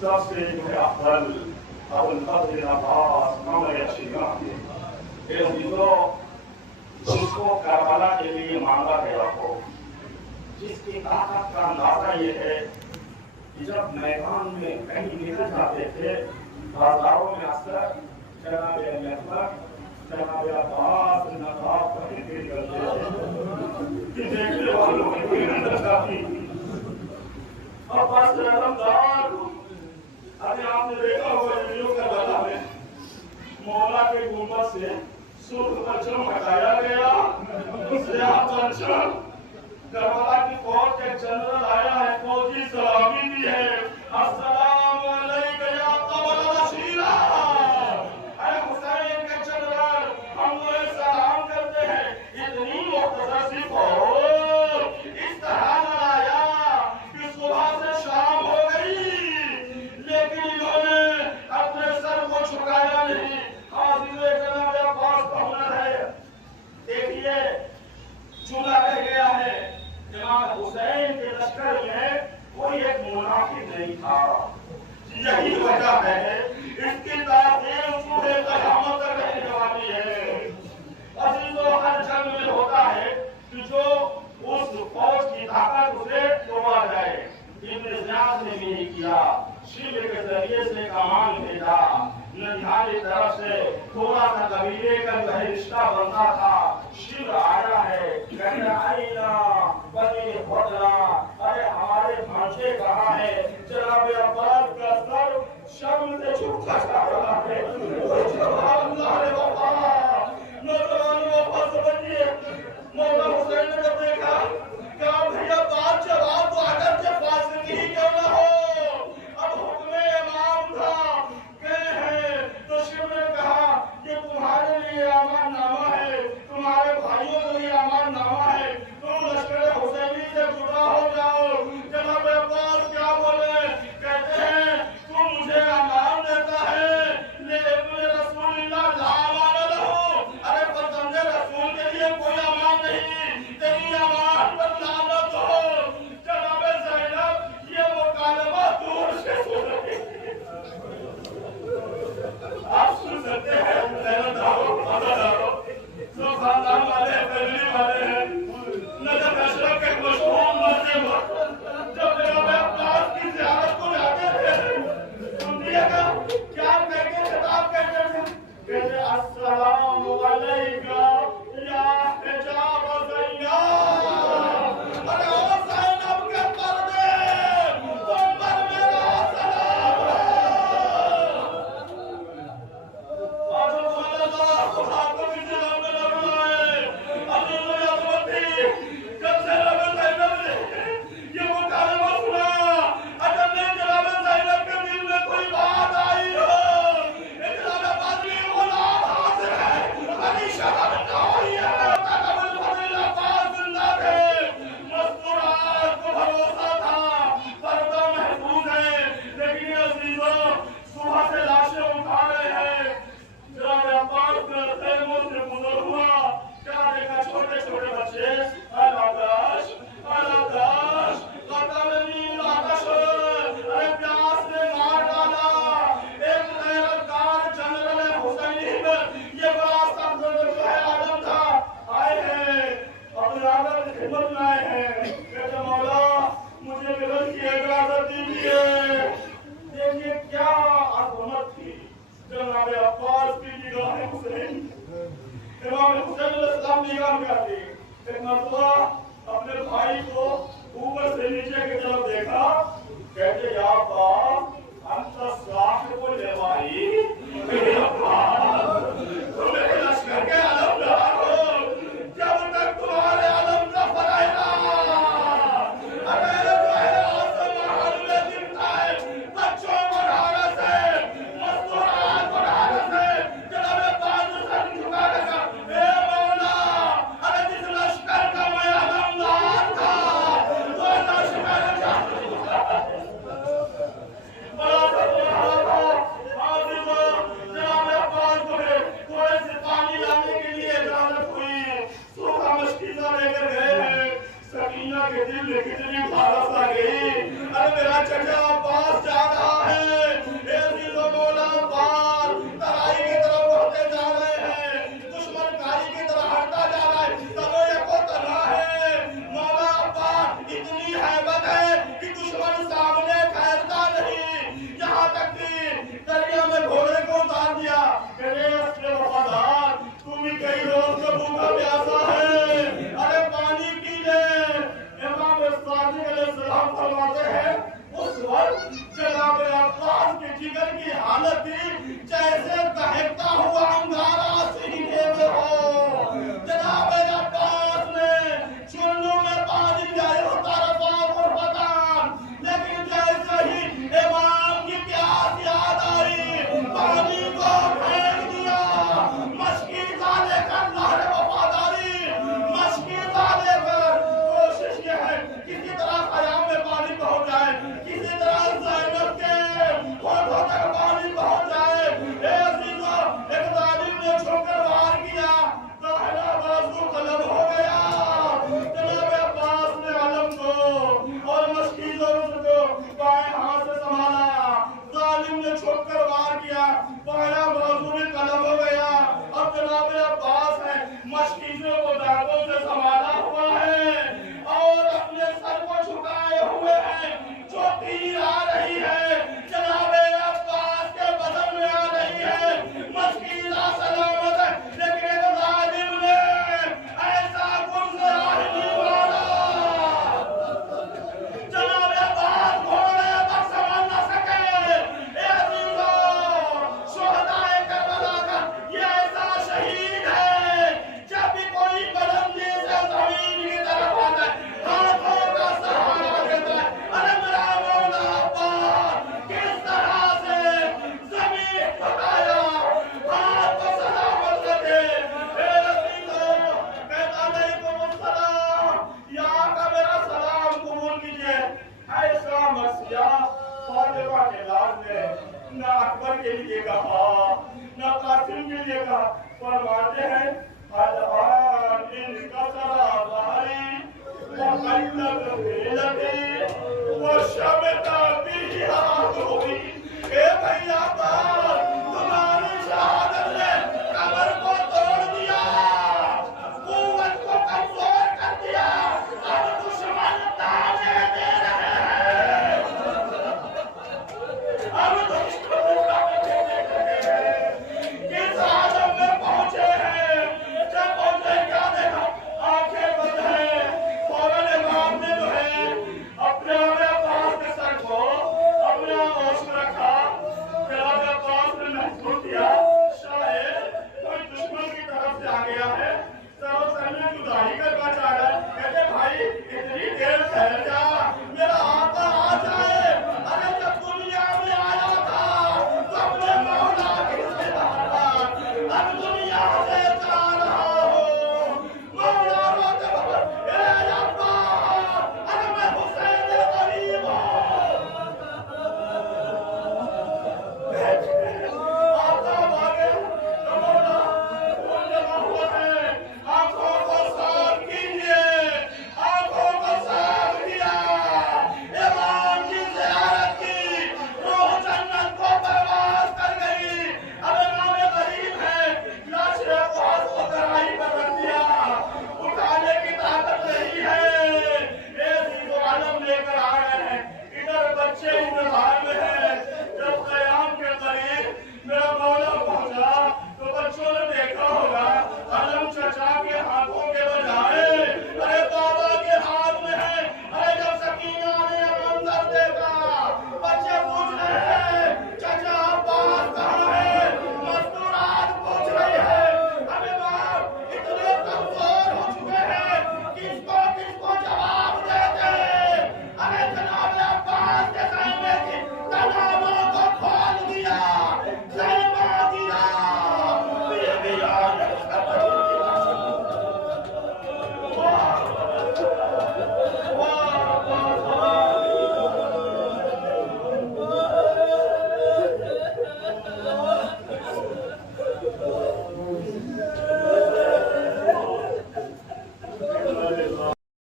सबसे जो है अफजल अबुल फजल अब्बास मौला शिया ये चीजों जिसको करबला के लिए मांगा गया हो, जिसकी ताकत का अंदाजा ये है कि जब मैदान में कहीं निकल जाते थे बाजारों में अक्सर जनाब महमद जनाब अब्बास नवाब कहीं निकलते थे कि देखने वालों की कोई नजर आती। अब बस रमजान अभी आपने देखा होगा वीडियो करबला में मौला के गुंबद से सुर्ख परचम हटाया गया, दूसरा परचम करबला की फौज के जनरल आया है, फौजी सलामी दी है, अस्सलाम अलैकुम या कमल रशीला, अरे हुसैन के जनरल हम तुम्हें सलाम करते हैं। इतनी मुख्तसर सी फौज इस तरह आया कि सुबह से शाम हो गई लेकिन इन्होंने अपने सर को झुकाया नहीं। हाजिर जनाब अब्बास का हुनर है, देखिए चूल्हा रह गया है। इमाम हुसैन के लश्कर में कोई एक मुनाफिक नहीं था, यही वजह है इसकी तारीफ पूरे क़यामत तक रहने वाली है। अजीजों हर जंग में होता है कि जो उस फौज की ताकत उसे तोड़ा जाए। इब्न ज़ियाद ने भी किया, शिव के जरिए से कमान भेजा, ननिहाल की तरफ से थोड़ा सा कबीले का जो है रिश्ता बनता था। शिव आया है, कहना आईना बनी बदला, अरे हमारे भांजे कहाँ है? जनाब अब्बास का सर शर्म से झुका जा रहा है। अल्लाह ने वफा नौजवान वफा समझिए, मौला हुसैन ने जब देखा कहा भैया बात जवाब तो अगर के फासिल ही क्यों ना हो, अब हुक्म इमाम था गए हैं। तो शिव ने कहा ये तुम्हारे लिए अमाननामा है, तुम्हारे भाइयों के लिए अमाननामा है, तुम लश्कर हुसैनी से जुड़ा हो जाओ। जनाब अब्बास क्या बोले? कहते हैं तू मुझे अमान देता है ले इब्न रसूलुल्लाह ला अमान लहू, अरे फरजंदे रसूल के लिए कोई अमान नहीं, तेरी अमान पर लानत हो। जनाब ज़ैनब ये मुकालमा दूर से सुन रही थी। आप सुन सकते हैं ज़ैनब दारो दारो जो खानदान वाले फैमिली वाले हैं, नजफ अशरफ के मशहूर मस्जिद जब जनाब अब्बास की ज़ियारत को जाते थे सुनिएगा क्या कहते खिताब कहते थे, कहते अस्सलामु अलैका या हिजाब ज़ैनब, अरे ओ ज़ैनब के पर्दे तुम पर मेरा सलाम है। आज अल्लाह खुदा को भी सलाम में लगाए। अजीज़ों यादवती जब से जनाब ज़ैनब ने ये मुकालमा सुना, अगर नहीं जनाब ज़ैनब के दिल में कोई बात आई हो, जनाब अब्बासी गुलाम हाजिर है, अली शहादत ना हुई है, अबुल फजल अब्बास जिंदा थे, मस्तूरात को भरोसा था, पर्दा महफूज है। लेकिन अजीज़ों सुबह से लाशें उठा रहे हैं। जनाब अब्बास ने खैमों से गुजर हुआ, क्या देखा छोटे छोटे बच्चे अलादाश अलादाश कतलनी आतश, अरे प्यास ने मार डाला एक गैरतदार जनरल हुसैनी पर। ये बड़ा सख्त जो है आलम था, आए हैं अपने आदर की खिदमत में आए हैं, कहते मौला मुझे मिलन की इजाजत दीजिए। देखिए क्या अजमत थी जनाब अब्बास की निगाह हुसैन। इमाम हुसैन अलैहिस्सलाम निगाह करते एक मर्तबा अपने भाई को ऊपर से नीचे की तरफ देखा, कहते या बाप अंत साहिब लेवाई, तुम मेरे लश्कर के आलमदार हो, जब तक तुम्हारे आलम का फरायना अरे जो है आसमान में दिखता है, बच्चों बढ़ाने से मस्तूरात बढ़ाने से जनाब बाजू सर झुकाने का, ए मौला अरे जिस लश्कर का मैं आलमदार था वो लश्कर बड़ा चचा अब्बास जा रहा है। अजीजो मौला अब्बास तराई की तरफ बढ़ते जा रहे हैं, दुश्मन कारी की तरफ हटता जा रहा है, तनो यको तना है। मौला अब्बास इतनी हैबत है कि दुश्मन सामने ठहरता नहीं, यहाँ तक कि दरिया में घोड़े को उतार दिया। उसके वफादार तुम ही कई रोज से भूखा प्यासा है, अरे पानी कीजिए। इमाम सादिक अलैहिस्सलाम फरमाते हैं उस वक्त जनाब अब्बास के जिगर की हालत थी जैसे दहकता हुआ अंगारा सीने में हो। जनाब अब्बास ने चुल्लू में पानी जाए उतारा और बतान, लेकिन जैसे ही इमाम की प्यास याद आई पानी को फेंक दिया। मशकीज़ा लेकर लहर वफादारी, मशकीज़ा लेकर कोशिश यह है किसी तरह ख़याम में पानी पहुंच जाए, किसी तरह ज़ैनब के होठों तक पानी पहुंच जाए। अज़ीज़ो एक जालिम ने ठोकर वार किया, दाहिना बाजू कलम हो गया। जनाब अब्बास ने अलम को और मशकीज़ों को बाएं हाथ से संभाला, जालिम ने ठोकर वार किया, बायां बाजू में कलम हो गया। अब जनाब अब्बास है मशकीज़ों को दांतों से संभाला हुआ है और अपने सर को झुकाए हुए हैं। जो तीर आ रही है जनाब अब्बास के बदन में आ रही है, मशकीज़ा सलामत है, लेकिन एक जालिम ने ऐसा गुमराह नहीं मारा। जनाब अब्बास घोड़े पर संभाल न सके। अज़ीज़ो शुहदाए करबला का ये ऐसा शहीद है, जब भी कोई बुलंदी से ज़मीन की तरफ आता है हाथों का सहारा देता है। अरे मेरा मौला अब्बास किस तरह से ज़मीन उठाया, हाथ को सलामत रखे। अज़ीज़ो कहता अलैकुम सलाम, यहाँ का मेरा सलाम कबूल कीजिए। ऐसा मसीहा फातिमा के लाल ने न अकबर के लिए कहा न कासिम के लिए कहा। फरमाते हैं अल्लाह इनका सरा बारी व कल्लत बेलती व शब